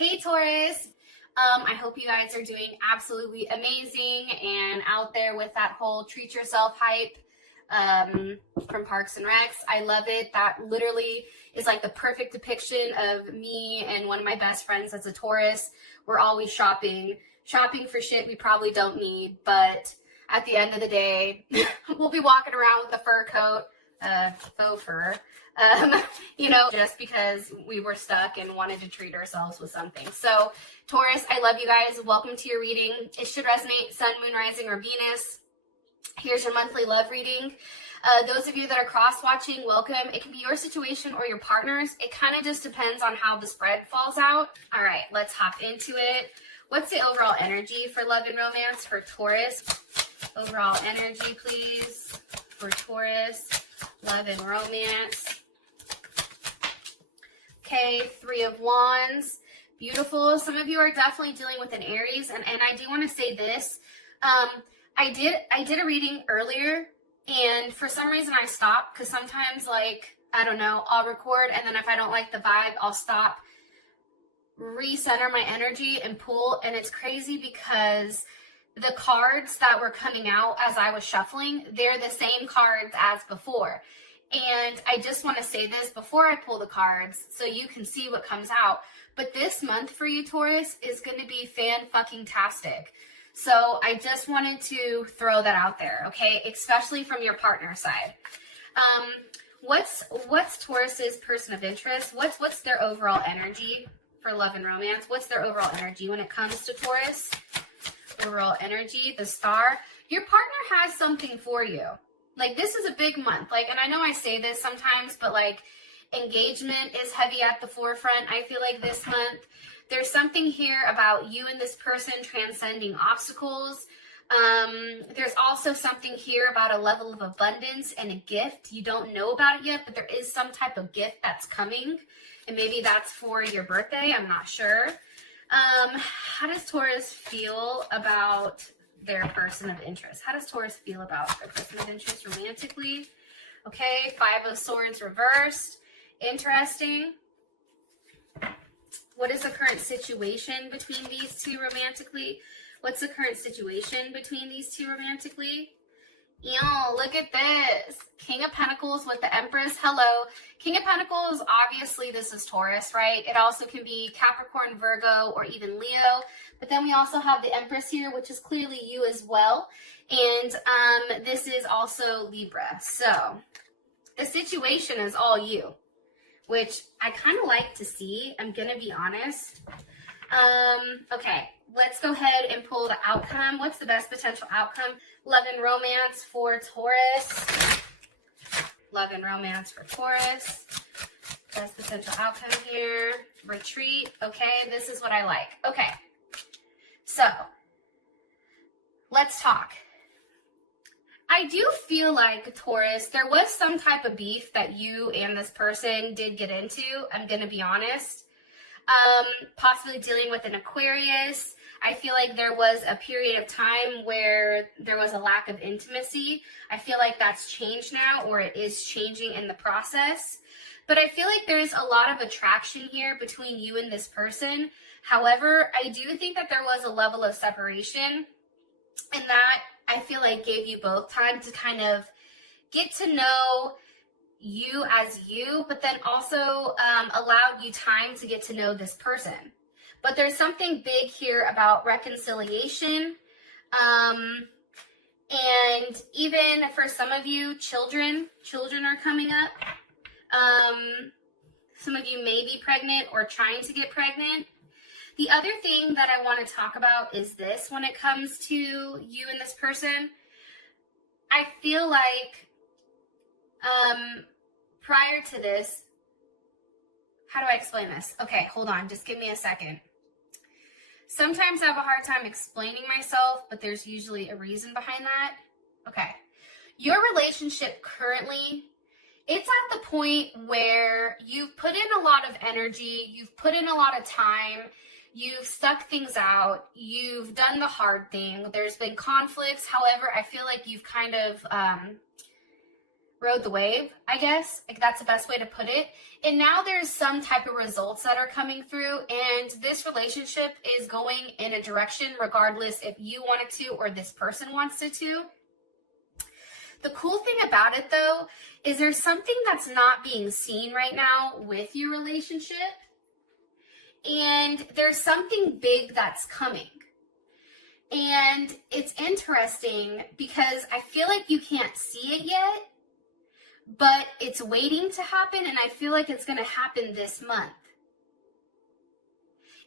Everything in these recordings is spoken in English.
Hey Taurus, I hope you guys are doing absolutely amazing and out there with that whole treat yourself hype from Parks and Recs. I love it. That literally is like the perfect depiction of me and one of my best friends that's a Taurus. We're always shopping for shit we probably don't need, but at the end of the day, we'll be walking around with a fur coat, faux fur, just because we were stuck and wanted to treat ourselves with something. So Taurus, I love you guys. Welcome to your reading. It should resonate Sun, Moon, Rising, or Venus. Here's your monthly love reading. Those of you that are cross-watching, welcome. It can be your situation or your partner's. It kind of just depends on how the spread falls out. All right, let's hop into it. What's the overall energy for love and romance for Taurus? Overall energy, please, for Taurus, love and romance. Okay, Three of Wands. Beautiful. Some of you are definitely dealing with an Aries, and I do want to say this. I did a reading earlier, and for some reason I stopped because sometimes, like, I don't know, I'll record, and then if I don't like the vibe, I'll stop, recenter my energy, and pull. And it's crazy because the cards that were coming out as I was shuffling, they're the same cards as before. And I just want to say this before I pull the cards so you can see what comes out. But this month for you, Taurus, is going to be fan-fucking-tastic. So I just wanted to throw that out there, okay? Especially from your partner side. What's Taurus's person of interest? What's their overall energy for love and romance? What's their overall energy when it comes to Taurus? Overall energy, the star. Your partner has something for you. Like, this is a big month. Like, and I know I say this sometimes, but like, engagement is heavy at the forefront. I feel like this month there's something here about you and this person transcending obstacles. There's also something here about a level of abundance and a gift. You don't know about it yet, but there is some type of gift that's coming, and maybe that's for your birthday. I'm not sure. How does Taurus feel about their person of interest? How does Taurus feel about their person of interest romantically? Okay, Five of Swords reversed. Interesting. What is the current situation between these two romantically? What's the current situation between these two romantically? Ew, look at this. King of Pentacles with the Empress. Hello. King of Pentacles, obviously this is Taurus, right? It also can be Capricorn, Virgo, or even Leo. But then we also have the Empress here, which is clearly you as well. And this is also Libra. So the situation is all you, which I kind of like to see. I'm going to be honest. Okay, let's go ahead and pull the outcome. What's the best potential outcome? Love and romance for Taurus. Love and romance for Taurus. Best potential outcome here. Retreat. Okay, this is what I like. Okay, so let's talk. I do feel like, Taurus, there was some type of beef that you and this person did get into. I'm going to be honest. Possibly dealing with an Aquarius. I feel like there was a period of time where there was a lack of intimacy. I feel like that's changed now, or it is changing in the process. But I feel like there's a lot of attraction here between you and this person. However, I do think that there was a level of separation, and that I feel like gave you both time to kind of get to know you as you, but then also allowed you time to get to know this person. But there's something big here about reconciliation. And even for some of you, children are coming up. Some of you may be pregnant or trying to get pregnant. The other thing that I want to talk about is this when it comes to you and this person. I feel like prior to this, how do I explain this? Okay, hold on, just give me a second. Sometimes I have a hard time explaining myself, but there's usually a reason behind that. Okay, your relationship currently, it's at the point where you've put in a lot of energy, you've put in a lot of time, you've stuck things out, you've done the hard thing, there's been conflicts. However, I feel like you've kind of rode the wave, I guess. Like, that's the best way to put it. And now there's some type of results that are coming through, and this relationship is going in a direction regardless if you want it to or this person wants it to. The cool thing about it, though, is there's something that's not being seen right now with your relationship, and there's something big that's coming. And it's interesting because I feel like you can't see it yet, but it's waiting to happen, and I feel like it's going to happen this month.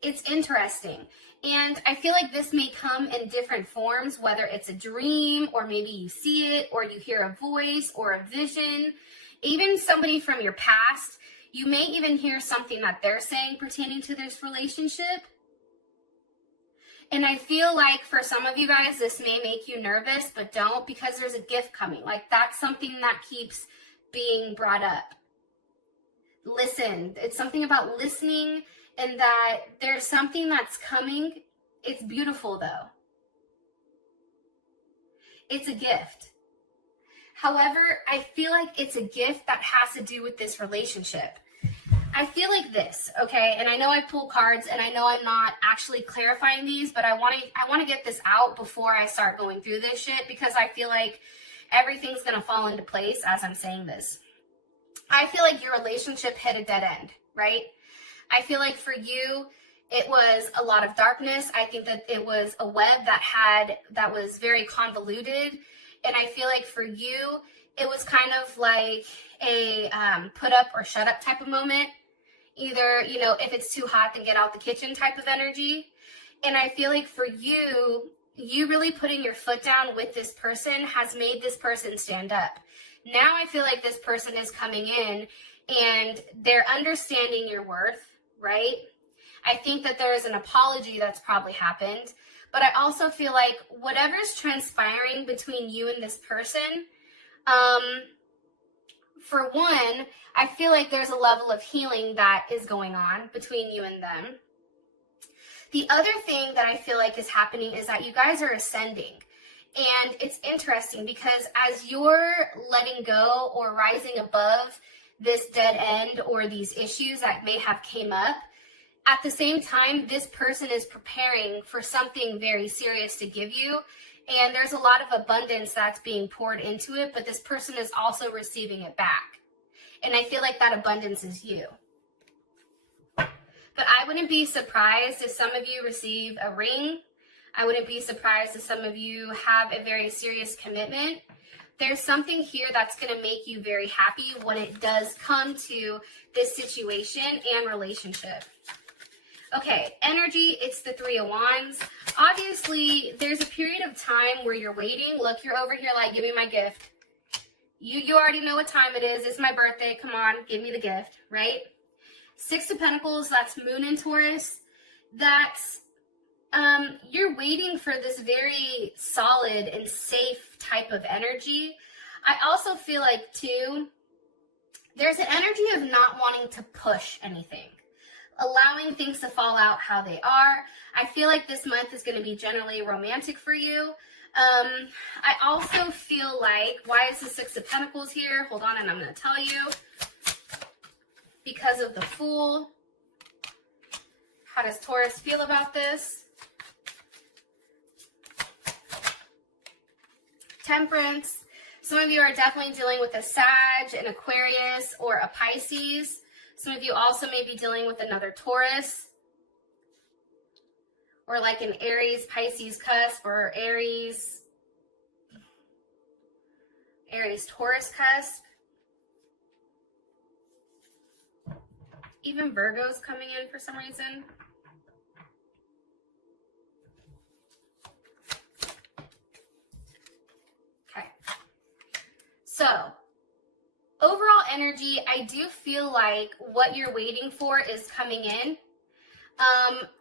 It's interesting. And I feel like this may come in different forms, whether it's a dream, or maybe you see it, or you hear a voice or a vision. Even somebody from your past, you may even hear something that they're saying pertaining to this relationship. And I feel like for some of you guys, this may make you nervous, but don't, because there's a gift coming. Like, that's something that keeps being brought up. Listen. It's something about listening, and that there's something that's coming. It's beautiful, though. It's a gift. However, I feel like it's a gift that has to do with this relationship. I feel like this, okay? And I know I pull cards, and I know I'm not actually clarifying these, but I want to get this out before I start going through this shit, because I feel like everything's going to fall into place as I'm saying this. I feel like your relationship hit a dead end, right? I feel like for you, it was a lot of darkness. I think that it was a web that was very convoluted. And I feel like for you, it was kind of like a put up or shut up type of moment. Either, you know, if it's too hot, then get out the kitchen type of energy. And I feel like for you, you really putting your foot down with this person has made this person stand up. Now I feel like this person is coming in and they're understanding your worth, right? I think that there is an apology that's probably happened, but I also feel like whatever's transpiring between you and this person, for one, I feel like there's a level of healing that is going on between you and them. The other thing that I feel like is happening is that you guys are ascending. And it's interesting because as you're letting go or rising above this dead end or these issues that may have came up, at the same time, this person is preparing for something very serious to give you. And there's a lot of abundance that's being poured into it, but this person is also receiving it back. And I feel like that abundance is you. But I wouldn't be surprised if some of you receive a ring. I wouldn't be surprised if some of you have a very serious commitment. There's something here that's going to make you very happy when it does come to this situation and relationship. Okay, energy, it's the Three of Wands. Obviously, there's a period of time where you're waiting. Look, you're over here like, give me my gift. You already know what time it is. It's my birthday. Come on, give me the gift, right? Six of Pentacles, that's Moon in Taurus. That's, you're waiting for this very solid and safe type of energy. I also feel like, too, there's an energy of not wanting to push anything. Allowing things to fall out how they are. I feel like this month is going to be generally romantic for you. I also feel like, why is the Six of Pentacles here? Hold on, and I'm going to tell you. Because of the Fool. How does Taurus feel about this? Temperance. Some of you are definitely dealing with a Sag, an Aquarius, or a Pisces. Some of you also may be dealing with another Taurus, or like an Aries, Pisces cusp, or Aries, Taurus cusp. Even Virgo's coming in for some reason. Okay. So, overall energy, I do feel like what you're waiting for is coming in.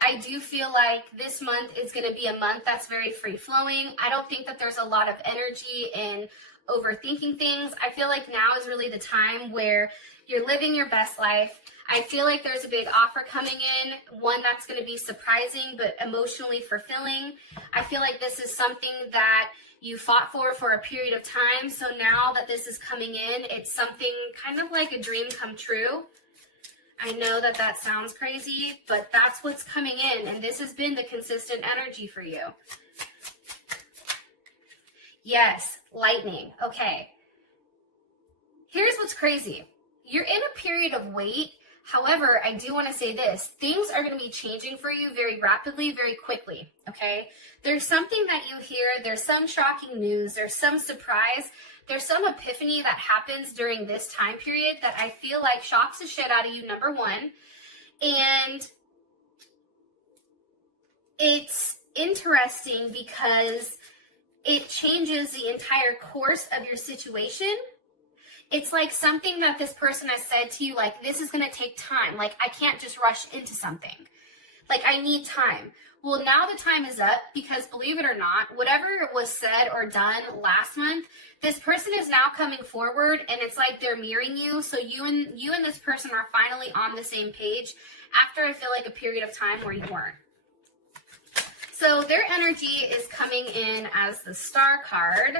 I do feel like this month is going to be a month that's very free-flowing. I don't think that there's a lot of energy in overthinking things. I feel like now is really the time where you're living your best life. I feel like there's a big offer coming in, one that's going to be surprising but emotionally fulfilling. I feel like this is something that you fought for a period of time. So now that this is coming in, it's something kind of like a dream come true. I know that that sounds crazy, but that's what's coming in, and this has been the consistent energy for you. Yes, lightning. Okay. Here's what's crazy. You're in a period of wait. However, I do want to say this. Things are going to be changing for you very rapidly, very quickly, okay? There's something that you hear. There's some shocking news. There's some surprise. There's some epiphany that happens during this time period that I feel like shocks the shit out of you, number one. And it's interesting because it changes the entire course of your situation. It's like something that this person has said to you, like, this is going to take time. Like, I can't just rush into something. Like, I need time. Well, now the time is up because, believe it or not, whatever was said or done last month, this person is now coming forward, and it's like they're mirroring you. So you and this person are finally on the same page after, I feel like, a period of time where you weren't. So their energy is coming in as the Star card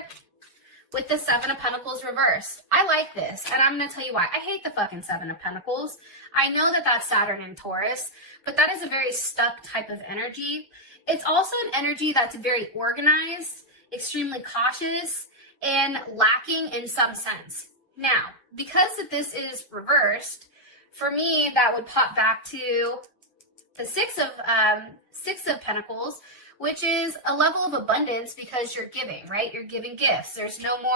with the Seven of Pentacles reversed. I like this, and I'm going to tell you why. I hate the fucking Seven of Pentacles. I know that that's Saturn and Taurus, but that is a very stuck type of energy. It's also an energy that's very organized, extremely cautious, and lacking in some sense. Now, because this is reversed, for me, that would pop back to the Six of Pentacles, which is a level of abundance because you're giving, right? You're giving gifts. There's no more,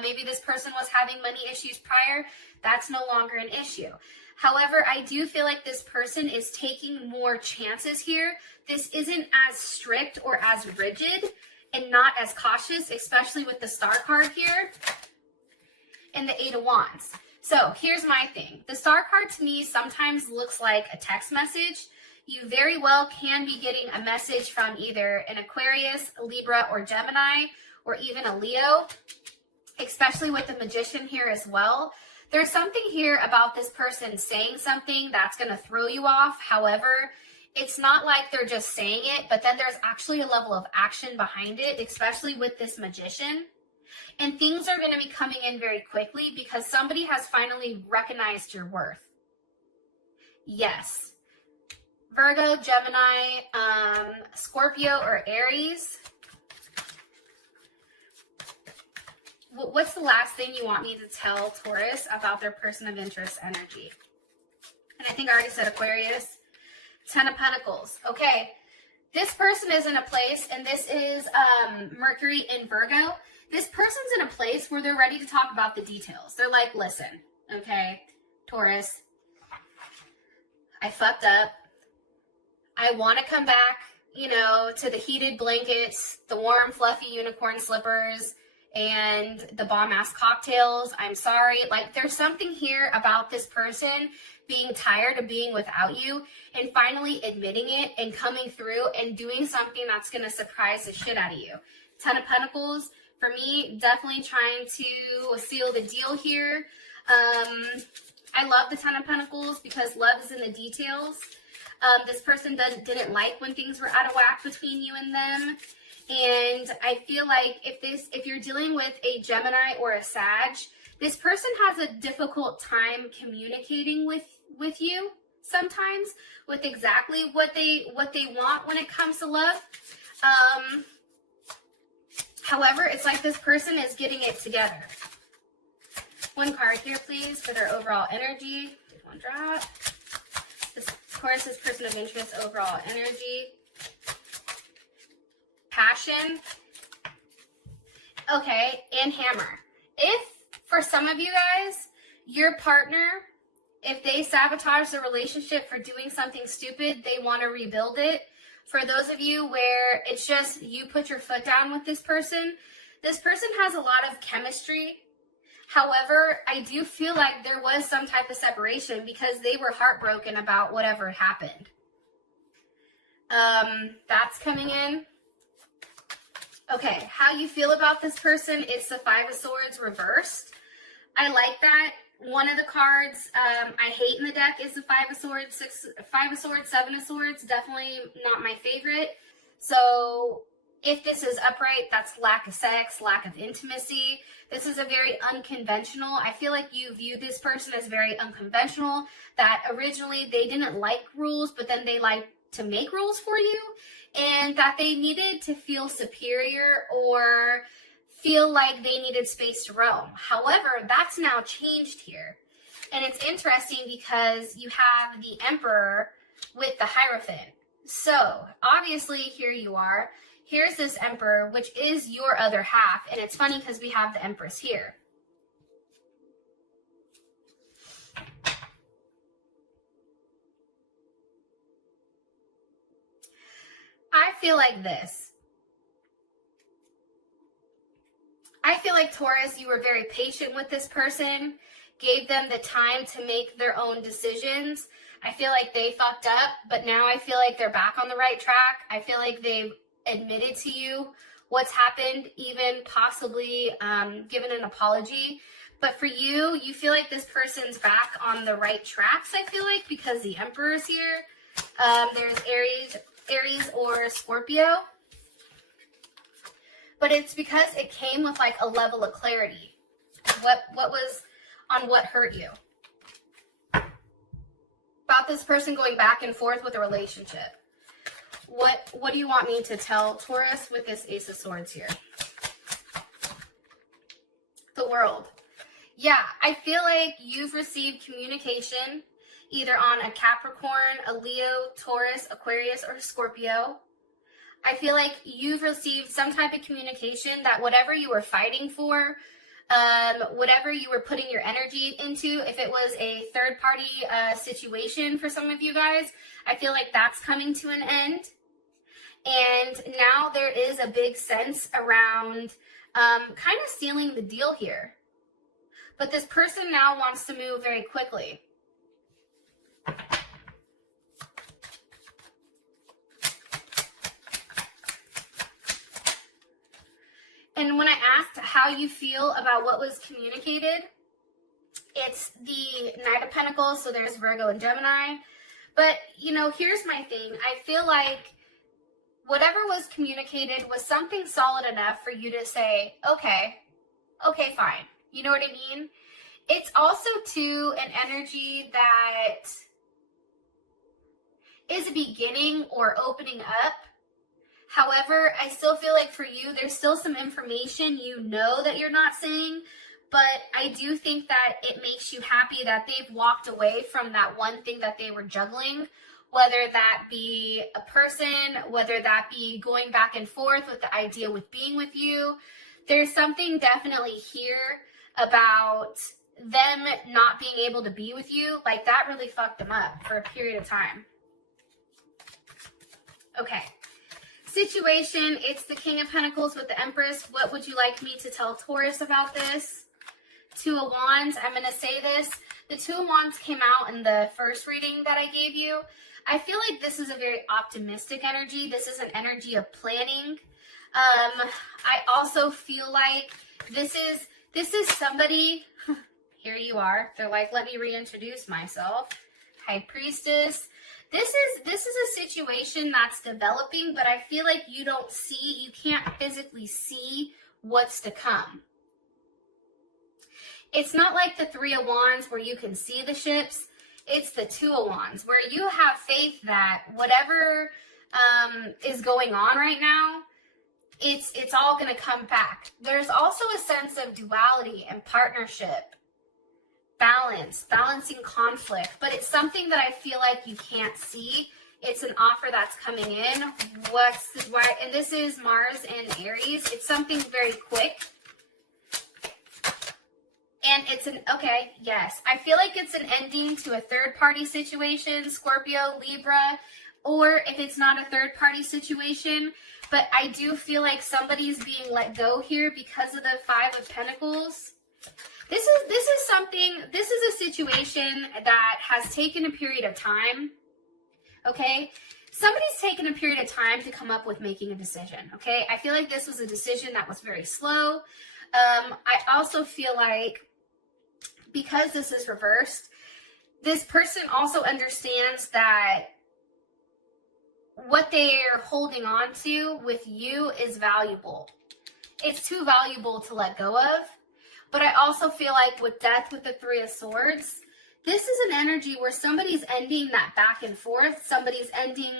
maybe this person was having money issues prior. That's no longer an issue. However, I do feel like this person is taking more chances here. This isn't as strict or as rigid and not as cautious, especially with the Star card here and the Eight of Wands. So here's my thing. The Star card to me sometimes looks like a text message. You very well can be getting a message from either an Aquarius, a Libra, or Gemini, or even a Leo, especially with the Magician here as well. There's something here about this person saying something that's going to throw you off. However, it's not like they're just saying it, but then there's actually a level of action behind it, especially with this Magician. And things are going to be coming in very quickly because somebody has finally recognized your worth. Yes. Virgo, Gemini, Scorpio, or Aries. What's the last thing you want me to tell Taurus about their person of interest energy? And I think I already said Aquarius. Ten of Pentacles. Okay. This person is in a place, and this is Mercury in Virgo. This person's in a place where they're ready to talk about the details. They're like, listen, okay, Taurus, I fucked up. I want to come back, you know, to the heated blankets, the warm, fluffy unicorn slippers, and the bomb-ass cocktails. I'm sorry. Like, there's something here about this person being tired of being without you and finally admitting it and coming through and doing something that's going to surprise the shit out of you. Ten of Pentacles, for me, definitely trying to seal the deal here. I love the Ten of Pentacles because love is in the details. This person didn't like when things were out of whack between you and them. And I feel like if you're dealing with a Gemini or a Sag, this person has a difficult time communicating with you sometimes with exactly what they want when it comes to love. However, it's like this person is getting it together. One card here, please, for their overall energy. One drop. Of course, this person of interest, overall energy. Passion. Okay, and hammer. If, for some of you guys, your partner, if they sabotage the relationship for doing something stupid, they want to rebuild it. For those of you where it's just you put your foot down with this person has a lot of chemistry. However, I do feel like there was some type of separation because they were heartbroken about whatever happened. That's coming in. Okay, how you feel about this person, it's the Five of Swords reversed. I like that. One of the cards I hate in the deck is the Five of Swords, Seven of Swords. Definitely not my favorite. So if this is upright, that's lack of sex, lack of intimacy. This is a very unconventional. I feel like you view this person as very unconventional, that originally they didn't like rules, but then they like to make rules for you, and that they needed to feel superior or feel like they needed space to roam. However, that's now changed here. And it's interesting because you have the Emperor with the Hierophant. So obviously here you are. Here's this Emperor, which is your other half. And it's funny because we have the Empress here. I feel like this. I feel like, Taurus, you were very patient with this person, gave them the time to make their own decisions. I feel like they fucked up, but now I feel like they're back on the right track. I feel like they've admitted to you what's happened, even possibly given an apology. But for you, you feel like this person's back on the right tracks, I feel like, because the Emperor's here. There's Aries or Scorpio. But it's because it came with like a level of clarity. What was on what hurt you? About this person going back and forth with a relationship. What do you want me to tell Taurus with this Ace of Swords here? The World. Yeah, I feel like you've received communication either on a Capricorn, a Leo, Taurus, Aquarius, or Scorpio. I feel like you've received some type of communication that whatever you were fighting for, whatever you were putting your energy into, if it was a third-party situation for some of you guys, I feel like that's coming to an end. And now there is a big sense around kind of sealing the deal here. But this person now wants to move very quickly. And when I asked how you feel about what was communicated, it's the Knight of Pentacles, so there's Virgo and Gemini. But, you know, here's my thing. I feel like whatever was communicated was something solid enough for you to say, okay, fine. You know what I mean? It's also, too, an energy that is a beginning or opening up. However, I still feel like for you, there's still some information you know that you're not saying, but I do think that it makes you happy that they've walked away from that one thing that they were juggling, whether that be a person, whether that be going back and forth with the idea with being with you. There's something definitely here about them not being able to be with you. Like, that really fucked them up for a period of time. Okay. Situation, it's the King of Pentacles with the Empress. What would you like me to tell Taurus about this? Two of Wands. I'm going to say this. The Two of Wands came out in the first reading that I gave you. I feel like this is a very optimistic energy. This is an energy of planning. I also feel like this is somebody, here you are. They're like, let me reintroduce myself. High Priestess. This is a situation that's developing, but I feel like you can't physically see what's to come. It's not like the Three of Wands where you can see the ships. It's the Two of Wands where you have faith that whatever is going on right now, it's all going to come back. There's also a sense of duality and partnership. Balancing conflict, but it's something that I feel like you can't see. It's an offer that's coming in. And this is Mars and Aries. It's something very quick. And yes. I feel like it's an ending to a third-party situation, Scorpio, Libra, or if it's not a third-party situation, but I do feel like somebody's being let go here because of the Five of Pentacles. This is a situation that has taken a period of time. okay? Somebody's taken a period of time to come up with making a decision, okay? I feel like this was a decision that was very slow. I also feel like because this is reversed, this person also understands that what they're holding on to with you is valuable. It's too valuable to let go of. But I also feel like with death with the Three of Swords, this is an energy where somebody's ending that back and forth. Somebody's ending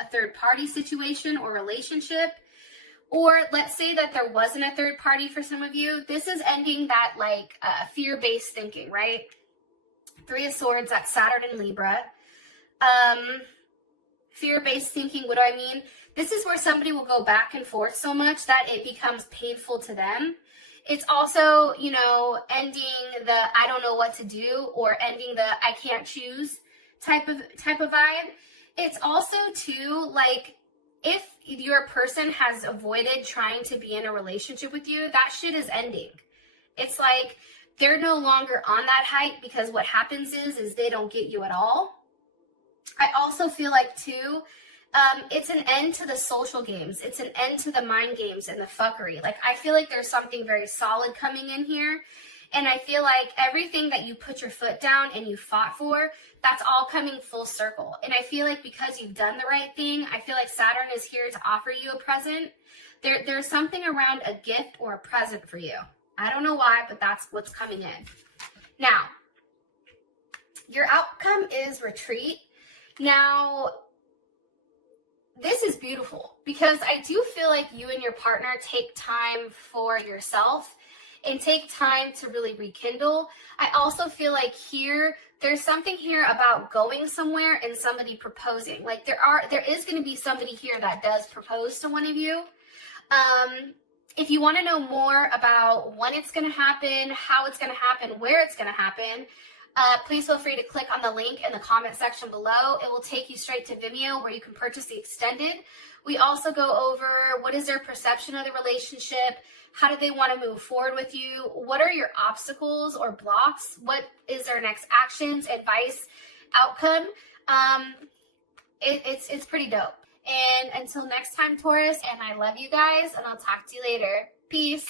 a third party situation or relationship. Or let's say that there wasn't a third party for some of you. This is ending that like fear-based thinking, right? Three of Swords, that's Saturn and Libra. Fear-based thinking, what do I mean? This is where somebody will go back and forth so much that it becomes painful to them. It's also, you know, ending the I don't know what to do or ending the I can't choose type of vibe. It's also too like if your person has avoided trying to be in a relationship with you, that shit is ending. It's like they're no longer on that height because what happens is they don't get you at all. I also feel like too, it's an end to the social games. It's an end to the mind games and the fuckery. Like, I feel like there's something very solid coming in here. And I feel like everything that you put your foot down and you fought for, that's all coming full circle. And I feel like because you've done the right thing, I feel like Saturn is here to offer you a present. There's something around a gift or a present for you. I don't know why, but that's what's coming in. Now, your outcome is retreat. Now, this is beautiful because I do feel like you and your partner take time for yourself and take time to really rekindle. I also feel like there's something here about going somewhere and somebody proposing. Like there is going to be somebody here that does propose to one of you. If you want to know more about when it's going to happen, how it's going to happen, where it's going to happen, please feel free to click on the link in the comment section below. It will take you straight to Vimeo where you can purchase the extended. We also go over what is their perception of the relationship, how do they want to move forward with you, what are your obstacles or blocks, what is their next actions, advice, outcome. It's pretty dope. And until next time, Taurus, and I love you guys, and I'll talk to you later. Peace.